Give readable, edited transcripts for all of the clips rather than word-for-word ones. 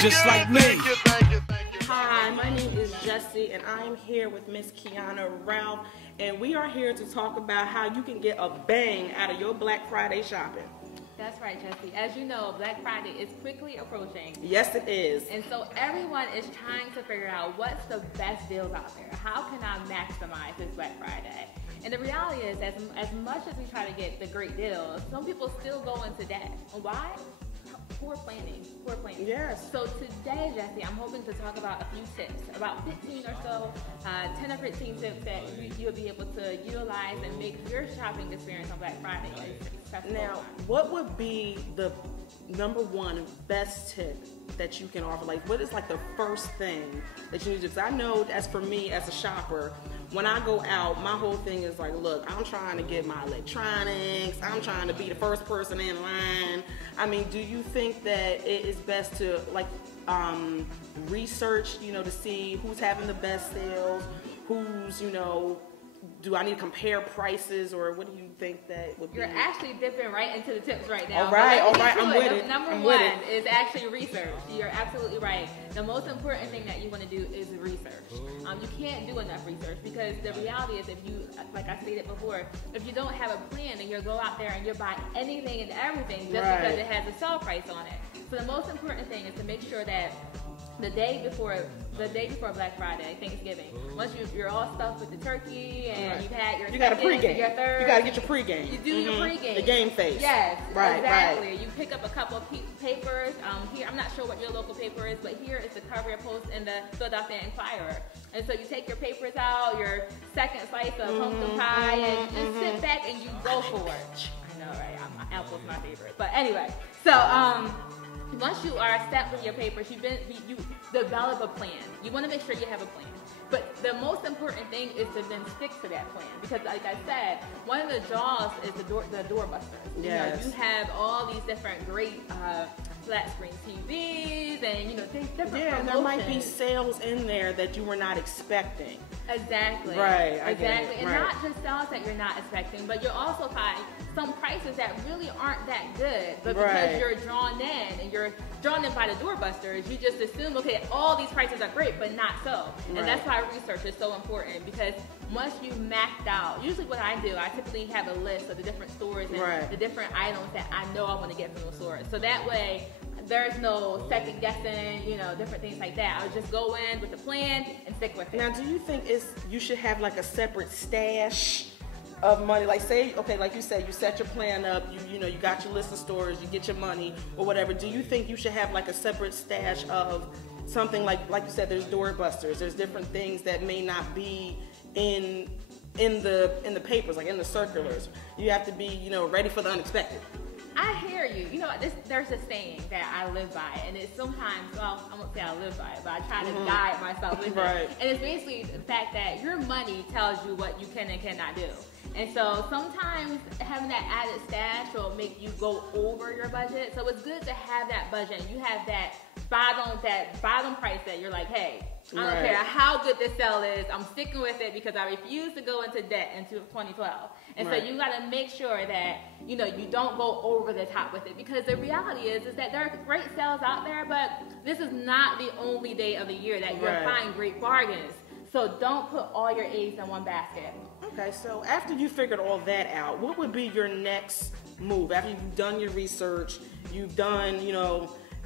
Just like me. Hi, my name is Jessie, and I am here with Miss Keanna Ralph, and we are here to talk about how you can get a bang out of your Black Friday shopping. That's right, Jessie. As you know, Black Friday is quickly approaching. Yes, it is. And so everyone is trying to figure out what's the best deals out there. How can I maximize this Black Friday? And the reality is, as much as we try to get the great deals, some people still go into debt. Why? Poor planning. Yes. So today, Jessie, I'm hoping to talk about a few tips, about 15 or so, 10 or 15 tips that you'll be able to utilize and make your shopping experience on Black Friday a successful Now, one. what would be the number one best tip that you can offer? Like, what is like the first thing that you need to do? 'Cause I know, as for me as a shopper, when I go out, my whole thing is like, look, I'm trying to get my electronics. I'm trying to be the first person in line. I mean, do you think that it is best to like research, to see who's having the best sales, who's, do I need to compare prices, or what do you think that would be? You're actually dipping right into the tips right now. All right, I'm with it. Number one is actually research. You're absolutely right. The most important thing that you want to do is research. You can't do enough research, because the reality is, if you, like I stated before, if you don't have a plan, then you'll go out there and you'll buy anything and everything just because it has a sale price on it. So the most important thing is to make sure that the day before Black Friday, Thanksgiving, once you're all stuffed with the turkey and you've had your got a pregame. your third, you got to get your pregame. You do your pregame. The game face. Yes, exactly. Right. You pick up a couple of papers. Here, I'm not sure what your local paper is, but here is the cover post in the Philadelphia Inquirer. And so you take your papers out, your second slice of pumpkin pie, and just sit back and you go for it. I know, right? Apple's my favorite. But anyway, so once you are set with your papers, you develop a plan. You want to make sure you have a plan. But the most important thing is to then stick to that plan, because, like I said, one of the draws is the doorbusters. Yes. You have all these different great flat screen TVs and different promotions. There might be sales in there that you were not expecting. Exactly. Right. Exactly. And not just sales that you're not expecting, but you'll also find some prices that really aren't that good. But because you're drawn in and you're drawn in by the doorbusters, you just assume, okay, all these prices are great, but not so. And that's why research is so important, because once you mapped out, usually what I do, I typically have a list of the different stores and the different items that I know I want to get from those stores. So that way, there's no second guessing, different things like that. I would just go in with a plan and stick with it. Now, do you think you should have like a separate stash of money? Like, say, okay, like you said, you set your plan up, you got your list of stores, you get your money or whatever. Do you think you should have like a separate stash of something like you said, there's doorbusters, there's different things that may not be in the papers, like in the circulars. You have to be, ready for the unexpected. I hear you. There's a saying that I live by, and it's sometimes, well, I won't say I live by it, but I try to guide myself with it. And it's basically the fact that your money tells you what you can and cannot do. And so sometimes having that added stash will make you go over your budget. So it's good to have that budget. You have that bottom price that you're like, hey, I don't care how good this sale is, I'm sticking with it because I refuse to go into debt into 2012. And so you got to make sure that, you don't go over the top with it, because the reality is that there are great sales out there, but this is not the only day of the year that you'll find great bargains. So don't put all your eggs in one basket. Okay, so after you figured all that out, what would be your next move? After you've done your research, you've done,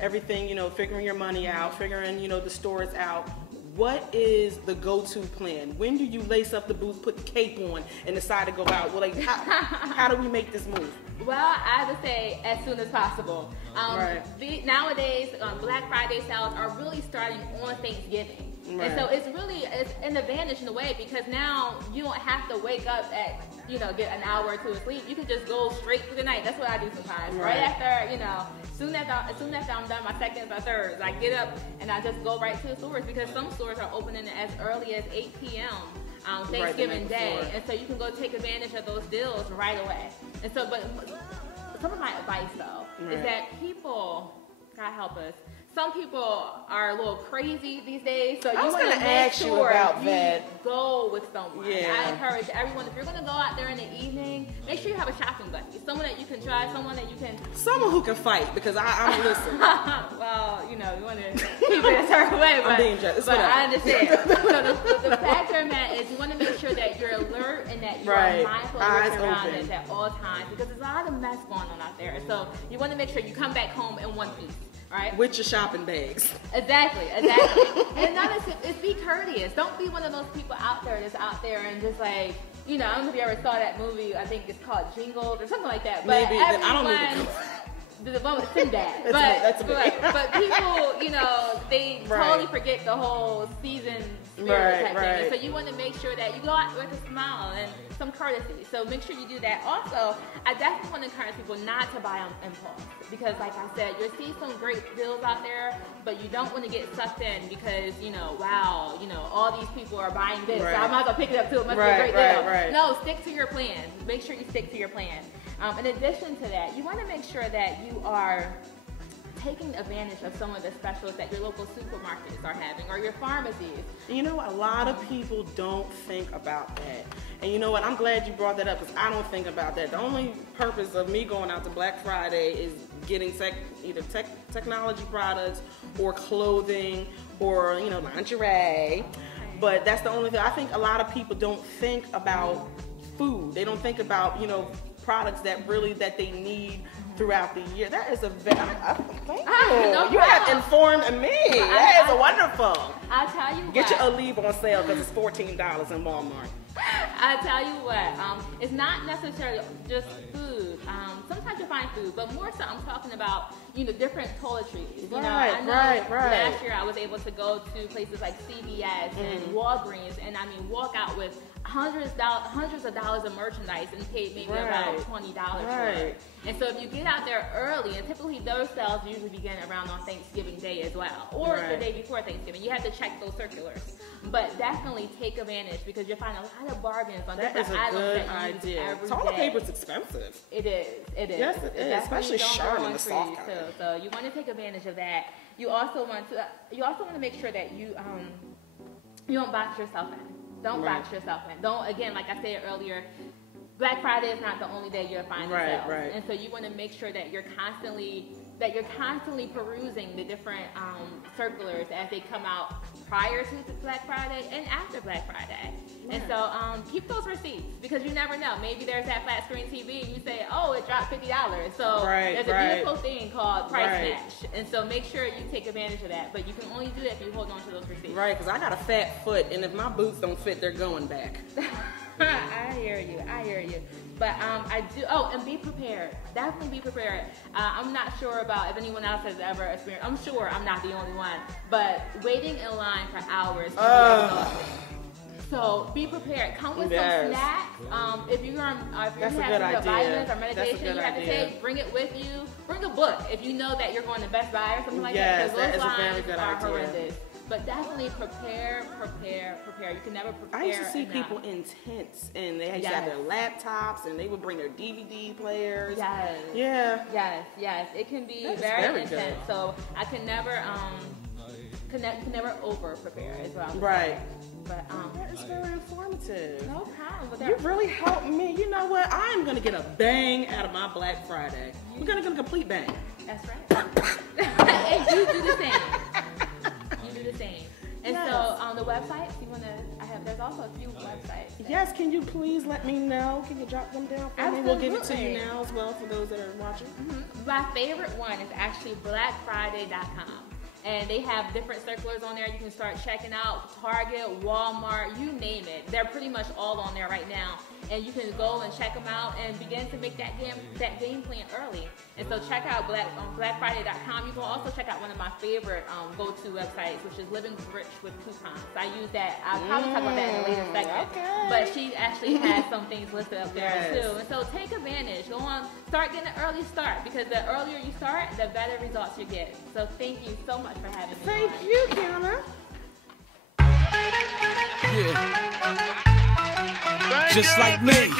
everything, figuring your money out, figuring, the stores out, what is the go-to plan? When do you lace up the boots, put the cape on, and decide to go out? Well, like, how do we make this move? Well, I would say as soon as possible. Nowadays, Black Friday sales are really starting on Thanksgiving. And so it's an advantage in a way, because now you don't have to wake up at, get an hour or two of sleep. You can just go straight through the night. That's what I do sometimes. Right after, soon after I'm done my seconds or thirds, I get up and I just go right to the stores, because some stores are opening as early as 8 p.m. Thanksgiving Day. And so you can go take advantage of those deals right away. And so, but some of my advice though is that people, God help us, some people are a little crazy these days, so you I was want gonna to make ask you sure about that. go with someone. Yeah. I encourage everyone, if you're going to go out there in the evening, make sure you have a shopping buddy, someone that you can trust, someone that you can... Someone who can fight, because I'm listening. Well, you know, you want to keep it a certain way, but, I'm being just, but I understand. So the factor in that is you want to make sure that you're alert and that you're mindful of your surroundings at all times, because there's a lot of mess going on out there. So you want to make sure you come back home in one piece. Right? With your shopping bags. Exactly. And another tip is be courteous. Don't be one of those people out there that's out there and just like, you know, I don't know if you ever saw that movie, I think it's called Jingled or something like that. But maybe, everyone, I don't know. the one with Sinbad. But people, you know, they totally forget the whole season spirit type thing. So you want to make sure that you go out with a smile and some courtesy. So make sure you do that. Also, I definitely want to encourage people not to buy on impulse, because like I said, you'll see some great deals out there, but you don't want to get sucked in because, you know, wow, you know, all these people are buying this, so I might as well pick it up too. It must be a great deal. No, stick to your plan. Make sure you stick to your plan. In addition to that, you want to make sure that you are taking advantage of some of the specials that your local supermarkets are having or your pharmacies. You know, a lot of people don't think about that. And you know what? I'm glad you brought that up, because I don't think about that. The only purpose of me going out to Black Friday is getting either technology products or clothing or, you know, lingerie. But that's the only thing. I think a lot of people don't think about food. They don't think about, you know, products that they need throughout the year. That is a very, thank you. No You have informed me. That is wonderful. I'll tell you Get your Olive on sale because it's $14 in Walmart. I tell you what, it's not necessarily just food. Sometimes you find food, but more so I'm talking about, you know, different toiletries. You know, I know last year I was able to go to places like CVS and Walgreens, and I mean walk out with hundreds of dollars of merchandise and paid maybe about $20 for it. And so if you get out there early, and typically those sales usually begin around on Thanksgiving Day as well, or the day before Thanksgiving. You have to check those circulars. But definitely take advantage, because you'll find a lot of bargains on different items that you use every day. Toilet paper's expensive. It is. Yes, it is. Especially Charmin, the soft kind. So you want to take advantage of that. You also want to make sure that you don't box yourself in. Don't box yourself in. Don't, again, like I said earlier, Black Friday is not the only day you're finding sales. And so you want to make sure that you're constantly perusing the different circulars as they come out prior to Black Friday and after Black Friday. And so keep those receipts, because you never know. Maybe there's that flat screen TV and you say, oh, it dropped $50. So there's a beautiful thing called price match. And so make sure you take advantage of that. But you can only do that if you hold on to those receipts. Right, because I got a fat foot, and if my boots don't fit, they're going back. I hear you. But I do, and be prepared. Definitely be prepared. I'm not sure about if anyone else has ever experienced, I'm sure I'm not the only one, but waiting in line for hours can be exhausting. So be prepared. Come with some snacks. If you have some vitamins or medication you have to take, bring it with you. Bring a book if you know that you're going to Best Buy or something like that, because those lines are horrendous. But definitely prepare. You can never prepare. I used to see people in tents, and they used to have their laptops, and they would bring their DVD players. Yes. It can be very intense. Good. So I can never over prepare as well. Right. But that is very informative. No problem. You really helped me. You know what? I'm gonna get a bang out of my Black Friday. We're gonna get a complete bang. That's right. And you do the same. And so on the website, there's also a few websites. Yes, can you please let me know? Can you drop them down for me? We'll give it to you now as well for those that are watching. My favorite one is actually blackfriday.com. And they have different circulars on there. You can start checking out Target, Walmart, you name it. They're pretty much all on there right now. And you can go and check them out and begin to make that game plan early. And so check out blackfriday.com. You can also check out one of my favorite go-to websites, which is Living Rich with Coupons. I use that. I'll probably talk about that in a later segment. But she actually has some things listed up there too. And so take advantage. Go on, start getting an early start, because the earlier you start, the better results you get. So thank you so much for having me. Thank you, Keanna. Just like me.